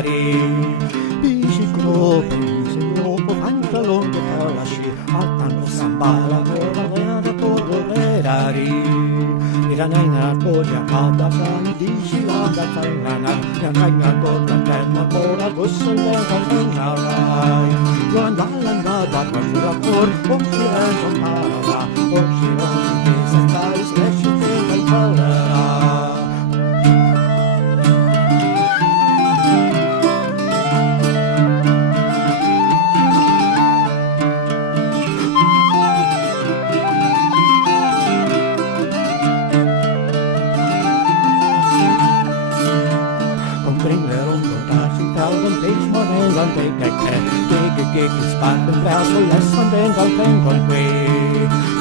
Ferrari. Biciclo, pensiero, pantalon de pelasci, altano sambala, correre, Ferrari. Iranenga koja kada san disilaga tangana, yananga kota tema kora gusulenga tangarai. Luandalanga bakura por, omsirenzo para, omsirenzo pisata, isleshite kalpalera. Spatten bräs och ledsen den galpen på en ske.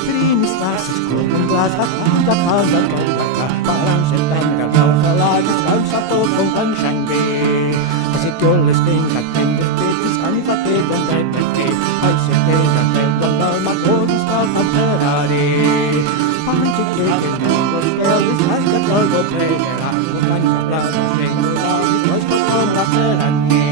Frimistas i skolan glas att hada palla gallaka. Balanset pengar gausa lagis gausa på som kan shangi. Asi kjolles tinkat pengar petis kanifa tegon täppeke. Aise tegan tegon galma kodis kalpan Ferrari. Panchi keken nogori pelvis haika tolgo pregera. Kun kansa blasa strengu lagis loista konra Ferrari.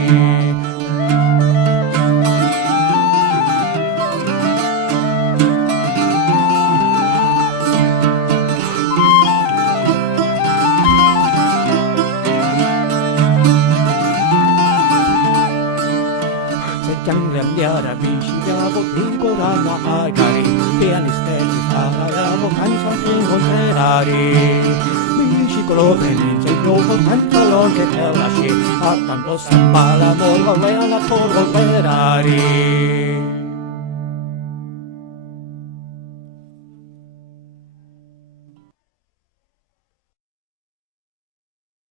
Göra bisiga och tillgårarna agari. Pianistelli stara och kansan kring Ferrari. Biciclo, pensiero, pantalon de pelasci, altano sambala, morro, leana, Ferrari.